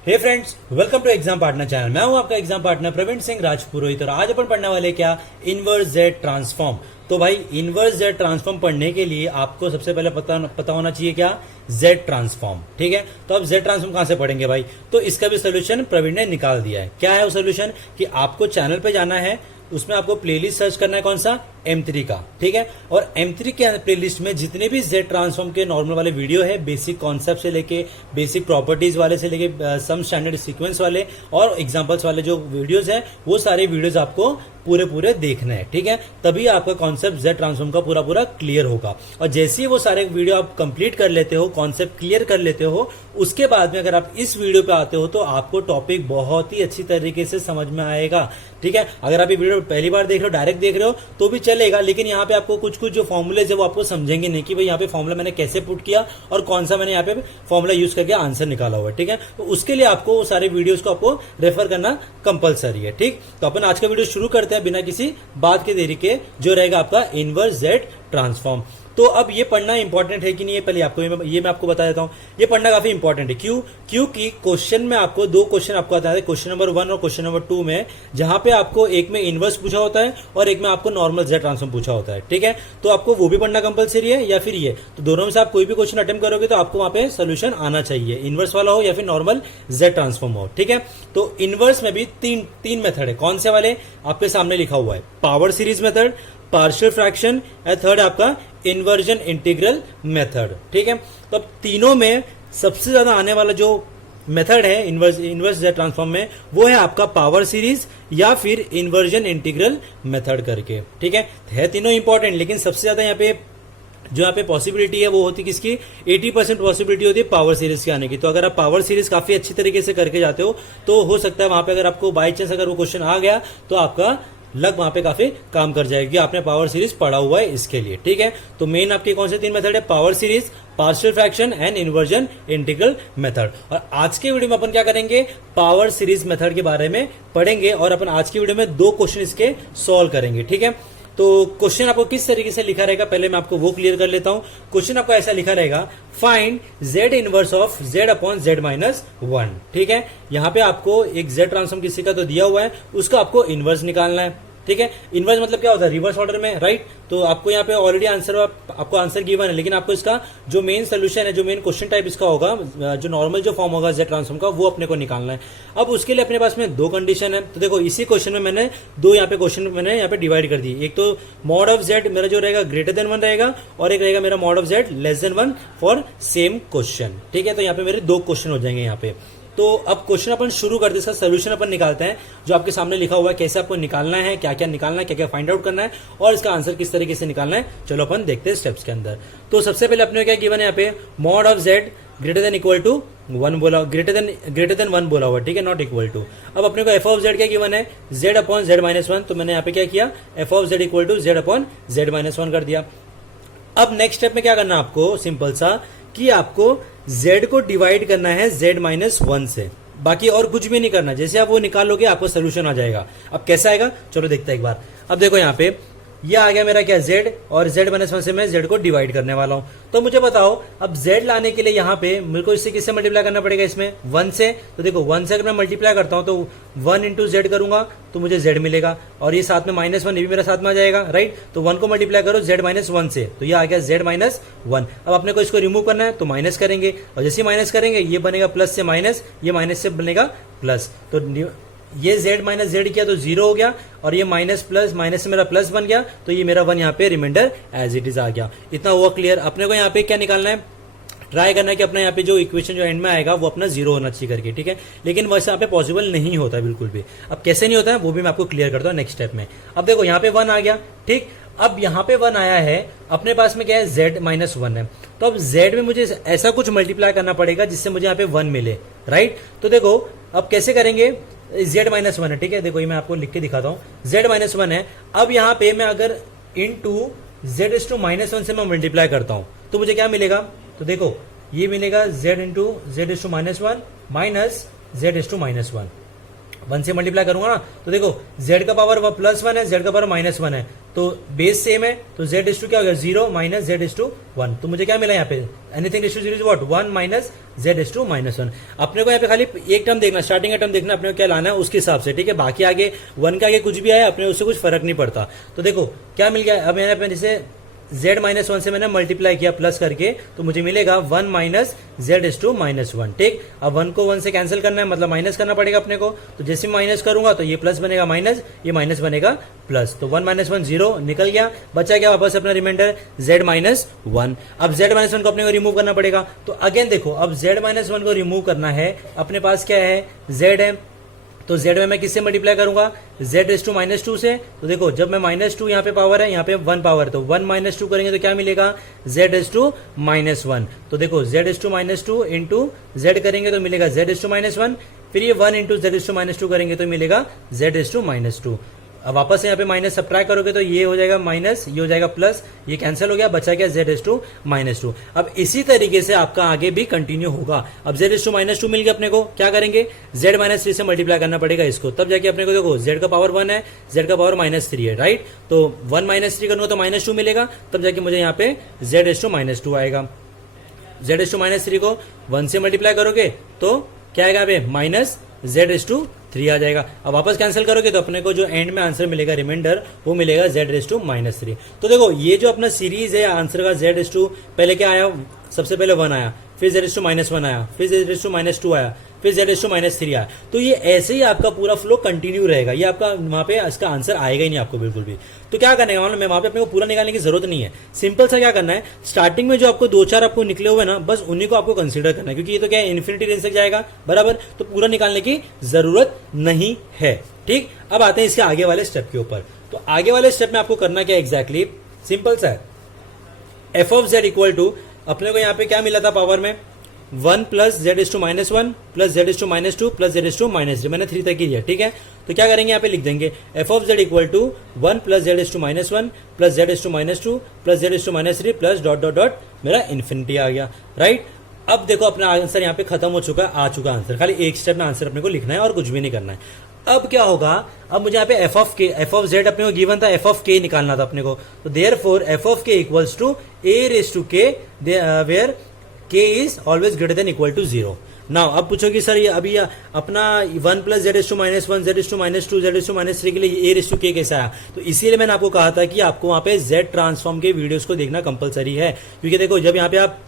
Hey friends, welcome to exam partner channel. मैं हूं आपका एग्जाम पार्टनर प्रवीण सिंह राजपुरोहित और आज अपन पढ़ने वाले क्या, इनवर्स जेड ट्रांसफॉर्म। तो भाई इनवर्स जेड ट्रांसफॉर्म पढ़ने के लिए आपको सबसे पहले पता होना चाहिए क्या, जेड ट्रांसफॉर्म। ठीक है, तो अब जेड ट्रांसफॉर्म कहां से पढ़ेंगे भाई, तो इसका भी सोल्यूशन प्रवीण ने निकाल दिया है। क्या है वो सोल्यूशन कि आपको चैनल पे जाना है, उसमें आपको प्लेलिस्ट सर्च करना है, कौन सा, M3 का। ठीक है, और M3 के प्लेलिस्ट में जितने भी जेड ट्रांसफॉर्म के नॉर्मल वाले वीडियो है, बेसिक कॉन्सेप्ट से लेके बेसिक प्रॉपर्टीज वाले से लेके सम स्टैंडर्ड सीक्वेंस वाले और एग्जांपल्स वाले जो वीडियोस हैं, वो सारे वीडियोस आपको पूरे देखने हैं। ठीक है, तभी आपका कॉन्सेप्ट जेड ट्रांसफॉर्म का पूरा क्लियर होगा। और जैसे ही वो सारे वीडियो आप कंप्लीट कर लेते हो, कॉन्सेप्ट क्लियर कर लेते हो, उसके बाद में अगर आप इस वीडियो पे आते हो तो आपको टॉपिक बहुत ही अच्छी तरीके से समझ में आएगा। ठीक है, अगर आप ये वीडियो पहली बार देख रहे हो, डायरेक्ट देख रहे हो तो भी चलेगा, लेकिन यहाँ पे आपको कुछ जो फॉर्मूलेज है वो आपको समझेंगे नहीं कि भाई यहाँ पे फॉर्मूला मैंने कैसे पुट किया और कौन सा मैंने यहाँ पे फॉर्मूला यूज करके आंसर निकाला हुआ है। ठीक है, तो उसके लिए आपको वो सारे वीडियोस को आपको रेफर करना कंपलसरी है। ठीक, तो अपन आज का वीडियो शुरू करते हैं बिना किसी बात के देरी के, जो रहेगा आपका इनवर्स जेड ट्रांसफॉर्म। तो अब ये पढ़ना इंपॉर्टेंट है कि नहीं, ये पहले आपको ये मैं आपको बता देता हूं। ये पढ़ना काफी इंपॉर्टेंट है। क्योंकि क्वेश्चन में आपको दो क्वेश्चन आपको आता है, क्वेश्चन नंबर 1 और क्वेश्चन नंबर 2 में, जहां पे आपको एक में इनवर्स पूछा होता है और एक में आपको नॉर्मल जेड ट्रांसफॉर्म पूछा होता है। ठीक है, तो आपको वो भी पढ़ना कंपलसरी है या फिर ये, तो दोनों में से आप कोई भी क्वेश्चन अटेम्प्ट करोगे तो आपको वहां पे सोल्यूशन आना चाहिए, इनवर्स वाला हो या फिर नॉर्मल जेड ट्रांसफॉर्म हो। ठीक है, तो इनवर्स में भी तीन मेथड है। कौन से वाले, आपके सामने लिखा हुआ है, power series method, partial fraction, या थर्ड आपका इन्वर्जन इंटीग्रल मेथड। ठीक है, तो अब तीनों में सबसे ज्यादा आने वाला जो मेथड है इनवर्स जेड ट्रांसफॉर्म में, वो है आपका पावर सीरीज या फिर इन्वर्जन इंटीग्रल मेथड करके। ठीक है तीनों इंपॉर्टेंट, लेकिन सबसे ज्यादा यहाँ पे पॉसिबिलिटी है वो होती है किसकी, 80% पॉसिबिलिटी होती है पावर सीरीज के आने की। तो अगर आप पावर सीरीज काफी अच्छी तरीके से करके जाते हो तो हो सकता है वहां पे अगर आपको बाई चांस अगर वो क्वेश्चन आ गया तो आपका लग वहां पे काफी काम कर जाएगी, आपने पावर सीरीज पढ़ा हुआ है इसके लिए। ठीक है, तो मेन आपके कौन से तीन मेथड है, power series, partial fraction and inversion integral method. और आज के वीडियो में अपन क्या करेंगे, पावर सीरीज मेथड के बारे में पढ़ेंगे और अपन आज की वीडियो में 2 क्वेश्चन इसके सॉल्व करेंगे। ठीक है, तो क्वेश्चन आपको किस तरीके से लिखा रहेगा, पहले मैं आपको वो क्लियर कर लेता हूं। क्वेश्चन आपको ऐसा लिखा रहेगा, find Z inverse of Z upon z minus 1। ठीक है, यहां पे आपको एक जेड ट्रांसफॉर्म किसी का तो दिया हुआ है, उसका आपको इनवर्स निकालना है। ठीक है, इनवर्स मतलब क्या होता है, रिवर्स ऑर्डर में, राइट। तो आपको यहाँ पे ऑलरेडी आपको आंसर गिवन है, लेकिन आपको इसका जो मेन सोल्यूशन है, जो मेन क्वेश्चन टाइप इसका होगा, जो नॉर्मल जो फॉर्म होगा जेड ट्रांसफॉर्म का, वो अपने को निकालना है। अब उसके लिए अपने पास में 2 कंडीशन है। तो देखो इसी क्वेश्चन में मैंने 2 यहाँ पे क्वेश्चन मैंने यहाँ पे डिवाइड कर दी। एक तो मॉड ऑफ जेड मेरा जो रहेगा ग्रेटर देन 1 रहेगा, और एक रहेगा मेरा mod of Z less than 1 for same question. ठीक है, तो यहाँ पे मेरे 2 क्वेश्चन हो जाएंगे यहाँ पे। तो अब क्वेश्चन अपन शुरू करते हैं, इसका सोल्यूशन अपन निकालते हैं, जो आपके सामने लिखा हुआ है, कैसे आपको निकालना है, क्या क्या निकालना है, क्या क्या फाइंड आउट करना है और इसका आंसर किस तरीके से निकालना है। चलो अपन देखते हैं स्टेप्स के अंदर। तो सबसे पहले अपने क्या गिवन है यहाँ पे, mod of z greater than equal to 1 बोला, ग्रेटर देन 1 बोला हुआ। ठीक है, नॉट इक्वल टू। अब अपने को एफ ऑफ जेड क्या गिवन है, जेड अपॉन जेड माइनस 1। तो मैंने यहाँ पे क्या किया, f of z equal to z upon z minus 1 कर दिया। अब नेक्स्ट स्टेप में क्या करना है आपको, सिंपल सा, कि आपको z को डिवाइड करना है z माइनस 1 से, बाकी और कुछ भी नहीं करना। जैसे आप वो निकालोगे आपको सोल्यूशन आ जाएगा। अब कैसा आएगा, चलो देखते हैं एक बार। अब देखो यहाँ पे ये आ गया मेरा क्या, z, और z माइनस 1 से मैं z को डिवाइड करने वाला हूं। तो मुझे बताओ अब z लाने के लिए यहाँ पे मेरे को इससे किससे मल्टीप्लाई करना पड़ेगा, इसमें 1 से। तो देखो 1 से अगर मैं मल्टीप्लाई करता हूं तो 1 इंटू जेड करूंगा तो मुझे z मिलेगा, और ये साथ में -1 ये भी मेरा साथ में आ जाएगा, राइट। तो 1 को मल्टीप्लाई करो z माइनस 1 से, तो ये आ गया z माइनस 1। अब अपने को इसको रिमूव करना है तो माइनस करेंगे, और जैसे माइनस करेंगे ये बनेगा प्लस से माइनस, ये माइनस से बनेगा प्लस। तो ये z माइनस जेड किया तो 0 हो गया, और ये माइनस प्लस, माइनस से मेरा प्लस बन गया, तो ये मेरा 1 यहाँ पे रिमाइंडर एज इट इज आ गया। इतना हुआ क्लियर। अपने को यहाँ पे क्या निकालना है, ट्राई करना है कि अपना यहाँ पे जो इक्वेशन जो एंड में आएगा वो अपना 0 होना चाहिए करके। ठीक है, लेकिन वैसे यहाँ पे पॉसिबल नहीं होता है बिल्कुल भी। अब कैसे नहीं होता है वो भी मैं आपको क्लियर करता हूँ नेक्स्ट स्टेप में। अब देखो यहाँ पे 1 आ गया, ठीक। अब यहाँ पे 1 आया है, अपने पास में क्या है, z माइनस 1 है। तो अब z में मुझे ऐसा कुछ मल्टीप्लाई करना पड़ेगा जिससे मुझे यहाँ पे 1 मिले, राइट। तो देखो अब कैसे करेंगे, z माइनस 1 है, ठीक है। देखो ये मैं आपको लिख के दिखाता हूँ, z माइनस 1 है। अब यहाँ पे मैं अगर into z is to minus 1 से मैं मल्टीप्लाई करता हूँ तो मुझे क्या मिलेगा, तो देखो ये मिलेगा z into z is to minus 1 minus z is to -1 से मल्टीप्लाई करूंगा ना, तो देखो z का पावर प्लस 1 है, z का पावर -1 है, तो बेस सेम है, तो z इज टू क्या हो गया 0 माइनस z इज टू 1। तो मुझे क्या मिला यहाँ पे anything is to 0 is what 1 minus z is to -1। अपने को यहाँ पे खाली एक टर्म देखना, स्टार्टिंग का टर्म देखना अपने को क्या लाना है उसके हिसाब से, ठीक है। बाकी आगे 1 के आगे कुछ भी आया अपने उससे कुछ फर्क नहीं पड़ता। तो देखो क्या मिल गया, अब मैंने जैसे z-1 से मैंने मल्टीप्लाई किया प्लस करके, तो मुझे मिलेगा 1 माइनस z इज टू -1, ठीक। अब 1 को 1 से कैंसिल करना है, मतलब माइनस करना पड़ेगा अपने को। तो जैसे माइनस करूंगा तो ये प्लस बनेगा माइनस, ये माइनस बनेगा प्लस। तो 1 माइनस 1 0 निकल गया, बचा क्या वापस अपना रिमाइंडर z-1। अब z-1 को अपने को रिमूव करना पड़ेगा। तो अगेन देखो, अब z-1 को रिमूव करना है, अपने पास क्या है z है, तो z में मैं किससे मल्टीप्लाई करूंगा z इज टू -2 से। तो देखो जब मैं -2 यहाँ पे पावर है, यहाँ पे 1 पावर, तो 1 -2 करेंगे तो क्या मिलेगा z इज टू -1। तो देखो z is to -2 into z करेंगे तो मिलेगा z इज टू -1, फिर ये 1 इंटू z इज टू -2 करेंगे तो मिलेगा z इज टू -2। अब वापस यहाँ पे माइनस सब्ट्रैक्ट करोगे तो ये हो जाएगा माइनस, ये हो जाएगा प्लस, ये कैंसिल हो गया, बचा क्या z इज टू -2। अब इसी तरीके से आपका आगे भी कंटिन्यू होगा। अब z इज टू -2 मिल गया अपने को, क्या करेंगे z-3 से मल्टीप्लाई करना पड़ेगा इसको, तब जाके अपने को देखो z का पावर 1 है, z का पावर -3 है, राइट। तो 1 -3 करूंगा तो -2 मिलेगा, तब जाके मुझे यहाँ पे z इज टू -2 आएगा। z इज टू -3 को 1 से मल्टीप्लाई करोगे तो क्या आएगा पे माइनस z इज टू 3 आ जाएगा। अब वापस कैंसिल करोगे तो अपने को जो एंड में आंसर मिलेगा रिमाइंडर वो मिलेगा z रेज टू -3। तो देखो ये जो अपना सीरीज है आंसर का z रेज टू, पहले क्या आया, सबसे पहले 1 आया, फिर z रेज टू -1 आया, फिर z रेज टू -2 आया, फिर z रेज टू -3 आया। तो ये ऐसे ही आपका पूरा फ्लो कंटिन्यू रहेगा, ये आपका वहां पे इसका आंसर आएगा ही नहीं आपको बिल्कुल भी। तो क्या करना है, मैं वहां पे अपने को पूरा निकालने की जरूरत नहीं है, सिंपल सा क्या करना है, स्टार्टिंग में जो आपको 2-4 आपको निकले हुए ना, बस उन्हीं को आपको कंसीडर करना है, क्योंकि ये तो क्या है इन्फिनिटी रेंज तक जाएगा बराबर, तो पूरा निकालने की जरूरत नहीं है, ठीक। अब आते हैं इसके आगे वाले स्टेप के ऊपर। तो आगे वाले स्टेप में आपको करना क्या एग्जैक्टली, सिंपल सा है, f of z equal to, अपने को यहाँ पे क्या मिला था पावर में 1 plus z is to -1 plus z is to -2 plus z is to -3, मैंने 3 तक ही दिया, ठीक है। तो क्या करेंगे यहाँ पे लिख देंगे f of z equal to 1 plus z is to -1 plus z is to -2 plus z is to -3 plus dot dot dot, मेरा इन्फिनिटी आ गया, राइट। अब देखो अपना आंसर यहाँ पे खत्म हो चुका है, आ चुका आंसर, खाली एक स्टेप में आंसर अपने को लिखना है और कुछ भी नहीं करना है। अब क्या होगा, अब मुझे यहाँ पे एफ ऑफ जेड अपने को गिवन था, एफ ऑफ के निकालना था अपने को, तो therefore F of K equals to a raise to K, where k is always greater than equal to 0। Now अब पूछो कि सर ये अभी अपना 1 plus z is to -1 z is to -2 z is to -3 के लिए a रेज टू k कैसा आया, तो इसीलिए मैंने आपको कहा था कि आपको वहां पे z ट्रांसफॉर्म के वीडियोस को देखना कंपलसरी है, क्योंकि देखो जब यहाँ पे आप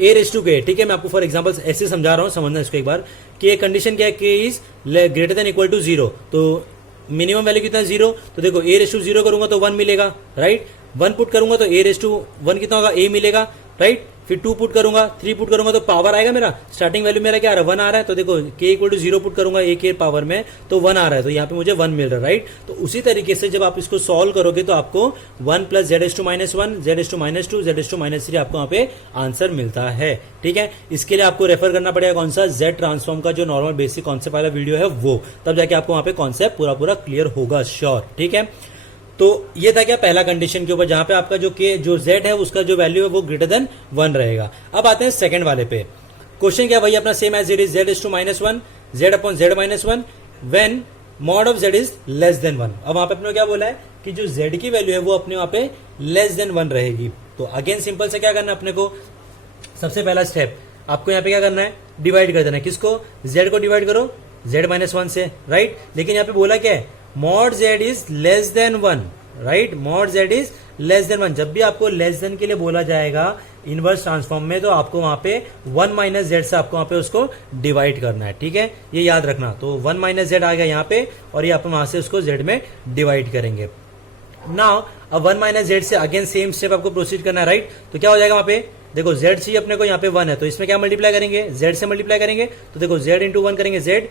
a रेज टू k, ठीक है, मैं आपको फॉर एग्जांपल ऐसे समझा रहा हूँ, समझना इसको एक बार, कि एक कंडीशन क्या है, k is greater than equal to 0, तो मिनिमम वैल्यू कितना 0, तो देखो a रेज टू 0 करूंगा तो 1 मिलेगा, राइट। 1 पुट करूंगा तो a रेज टू 1 कितना होगा, a मिलेगा, राइट। फिर 2 पुट करूंगा, 3 पुट करूंगा तो पावर आएगा, मेरा स्टार्टिंग वैल्यू मेरा क्या आ रहा है 1 आ रहा है, तो देखो k इक्वल टू 0 पुट करूंगा a के पावर में तो 1 आ रहा है, तो यहाँ पे मुझे 1 मिल रहा है, राइट। तो उसी तरीके से जब आप इसको सॉल्व करोगे तो आपको 1 plus z is to -1 z is to -2 z is to -3 आपको यहाँ पे आंसर मिलता है, ठीक है। इसके लिए आपको रेफर करना पड़ेगा कौन सा, z ट्रांसफॉर्म का जो नॉर्मल बेसिक कॉन्सेप्ट वाला वीडियो है वो, तब जाके आपको वहां पे कॉन्सेप्ट पूरा क्लियर होगा, श्योर, ठीक है। तो ये था क्या पहला कंडीशन के ऊपर, जहां पे आपका जो z है उसका जो वैल्यू है वो ग्रेटर देन 1 रहेगा। अब आते हैं सेकंड वाले पे, क्वेश्चन क्या वही अपना same as it is, z is to -1 z upon z -1 when mod of z is less than 1। अब वहां पे अपने क्या बोला है कि जो z की वैल्यू है वो अपने वहां पे लेस देन 1 रहेगी। तो अगेन सिंपल से क्या करना है अपने को, सबसे पहला स्टेप आपको यहाँ पे क्या करना है, डिवाइड कर देना है, किसको, z को डिवाइड करो z-1 से, राइट। लेकिन यहाँ पे बोला क्या है, mod z is less than 1, right, mod z is less than 1। जब भी आपको लेस देन के लिए बोला जाएगा इनवर्स ट्रांसफॉर्म में, तो आपको वहां पे 1 माइनस जेड से आपको वहां पे उसको डिवाइड करना है, ठीक है, ये याद रखना। तो 1 माइनस जेड आ गया यहाँ पे, और ये आप वहां से उसको z में डिवाइड करेंगे। नाउ अब 1 माइनस जेड से अगेन सेम स्टेप आपको प्रोसीड करना है, राइट। तो क्या हो जाएगा वहां पे, देखो z चाहिए अपने को, यहाँ पे 1 है, तो इसमें क्या मल्टीप्लाई करेंगे, z से मल्टीप्लाई करेंगे, तो देखो z इंटू 1 करेंगे z,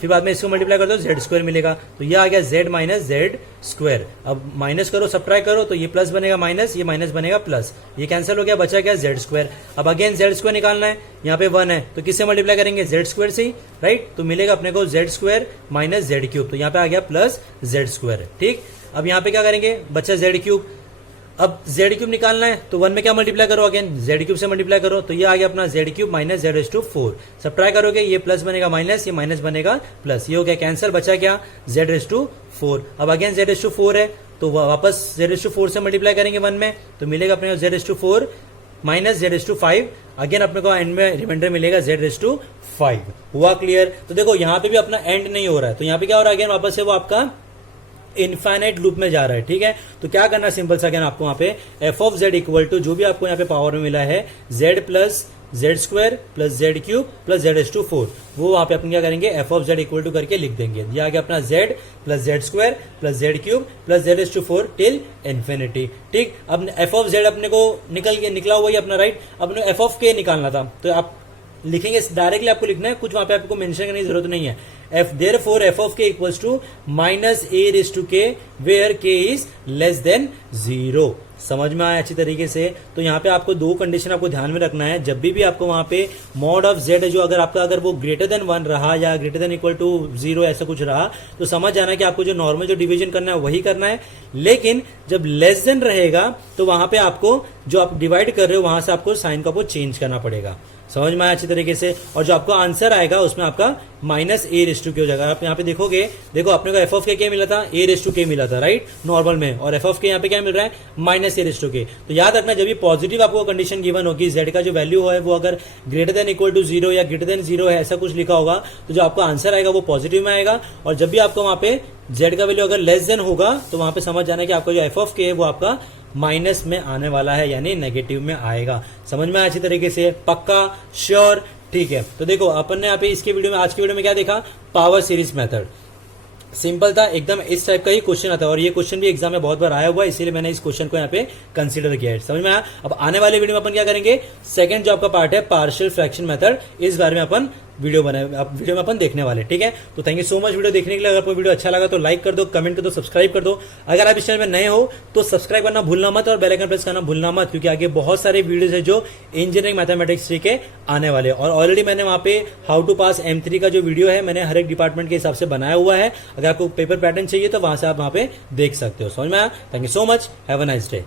फिर बाद में इसको मल्टीप्लाई कर दो z स्क्वायर मिलेगा, तो ये आ गया z माइनस जेड स्क्वायर। अब माइनस करो, सब्ट्रैक्ट करो, तो ये प्लस बनेगा माइनस, ये माइनस बनेगा प्लस, ये कैंसिल हो गया, बचा क्या z स्क्वायर। अब अगेन z स्क्वायर निकालना है, यहाँ पे 1 है तो किससे मल्टीप्लाई करेंगे, z स्क्वायर से ही, राइट। तो मिलेगा अपने को z square minus Z cube, तो यहाँ पे आ गया प्लस z स्क्वायर, ठीक। अब यहाँ पे क्या करेंगे, बचा z क्यूब। अब z क्यूब निकालना है, तो 1 में क्या मल्टीप्लाई करो, अगेन z क्यूब से मल्टीप्लाई करो, तो ये आ गया अपना z cube minus z raise to 4। Subtract करोगे, ये प्लस बनेगा माइनस, ये माइनस बनेगा प्लस, ये हो गया कैंसिल, बचा क्या z रेज टू 4। अब अगेन z रेज टू 4 है, तो वापस z/4 से मल्टीप्लाई करेंगे 1 में, तो मिलेगा अपने को z/4 माइनस z/5, अगेन अपने को एंड में रिमाइंडर मिलेगा z/5। हुआ क्लियर? तो देखो यहाँ पे भी अपना एंड नहीं हो रहा है, तो यहाँ पे क्या हो रहा है, अगेन वापस से वो आपका इनफाइनाइट लूप में जा रहा है। ठीक है, तो क्या करना है, सिंपल सा अगेन आपको वहां पे f of z equal to जो भी आपको यहाँ पे पावर में मिला है z plus z square plus z cube plus z/4, वो वहां पे अपन क्या करेंगे, f of z equal to करके लिख देंगे। ये आ गया अपना z plus z square plus z cube plus z/4 till infinity. ठीक, अब एफ ऑफ जेड अपने को निकला हुआ ही अपना राइट, अपने एफ ऑफ के निकालना था, तो आप लिखेंगे डायरेक्टली, आपको लिखना है, कुछ वहां पे आपको मेंशन करने की जरूरत नहीं है। therefore f of k equals to minus a raised to k where k is less than 0। समझ में आया अच्छी तरीके से? तो यहाँ पे आपको दो कंडीशन आपको ध्यान में रखना है, जब भी आपको वहां पे मॉड ऑफ z है जो अगर वो ग्रेटर देन 1 रहा या ग्रेटर देन इक्वल टू 0 ऐसा कुछ रहा, तो समझ जाना कि आपको जो नॉर्मल जो डिवीजन करना है वही करना है। लेकिन जब लेस देन रहेगा तो वहां पे आपको जो आप डिवाइड कर रहे हो वहां से आपको साइन को आपको चेंज करना पड़ेगा। समझ में आया अच्छी तरीके से? और जो आपको आंसर आएगा उसमें आपका माइनस ए रेस टू के हो जाएगा। आप यहाँ पे देखोगे, देखो अपने को एफ ऑफ के क्या मिला था, ए रेस टू के मिला था राइट नॉर्मल में, और एफ ऑफ के यहाँ पे क्या मिल रहा है, माइनस ए रेस टू के। तो याद रखना, जब भी पॉजिटिव आपको कंडीशन गिवन होगी, जेड का जो वैल्यू है वो अगर ग्रेटर देन इक्वल टू 0 या ग्रेटर देन 0 है ऐसा कुछ लिखा होगा, तो जो आपका आंसर आएगा वो पॉजिटिव में आएगा। और जब भी आपको वहां पे जेड का वैल्यू अगर लेस देन होगा तो वहां पे समझ जाना कि आपका जो एफ ऑफ के है वो आपका माइनस में आने वाला है, यानी नेगेटिव में आएगा। समझ में आया अच्छी तरीके से? पक्का? श्योर? ठीक है, तो देखो अपन ने यहाँ पे इसके वीडियो में, आज के वीडियो में क्या देखा, पावर सीरीज मेथड। सिंपल था एकदम, इस टाइप का ही क्वेश्चन आता है, और ये क्वेश्चन भी एग्जाम में बहुत बार आया हुआ है, इसीलिए मैंने इस क्वेश्चन को यहाँ पे कंसीडर किया है। समझ में आया? अब आने वाले वीडियो में अपन क्या करेंगे, सेकंड जो आपका पार्ट है पार्शियल फ्रैक्शन मेथड, इस बारे में अपन वीडियो में अपन देखने वाले। ठीक है, तो thank you so much video देखने के लिए। अगर आपको वीडियो अच्छा लगा तो लाइक कर दो, कमेंट कर दो, सब्सक्राइब कर दो। अगर आप इस चैनल में नए हो तो सब्सक्राइब करना भूलना मत, और बेल आइकन प्रेस करना भूलना मत, क्योंकि आगे बहुत सारे वीडियोस है जो इंजीनियरिंग मैथमेटिक्स के आने वाले। और ऑलरेडी मैंने वहां पे हाउ टू पास M3 का जो वीडियो है मैंने हर एक डिपार्टमेंट के हिसाब से बनाया हुआ है। अगर आपको पेपर पैटर्न चाहिए तो वहां से आप वहां पे देख सकते हो। समझ में आया? Thank you so much, have a nice day.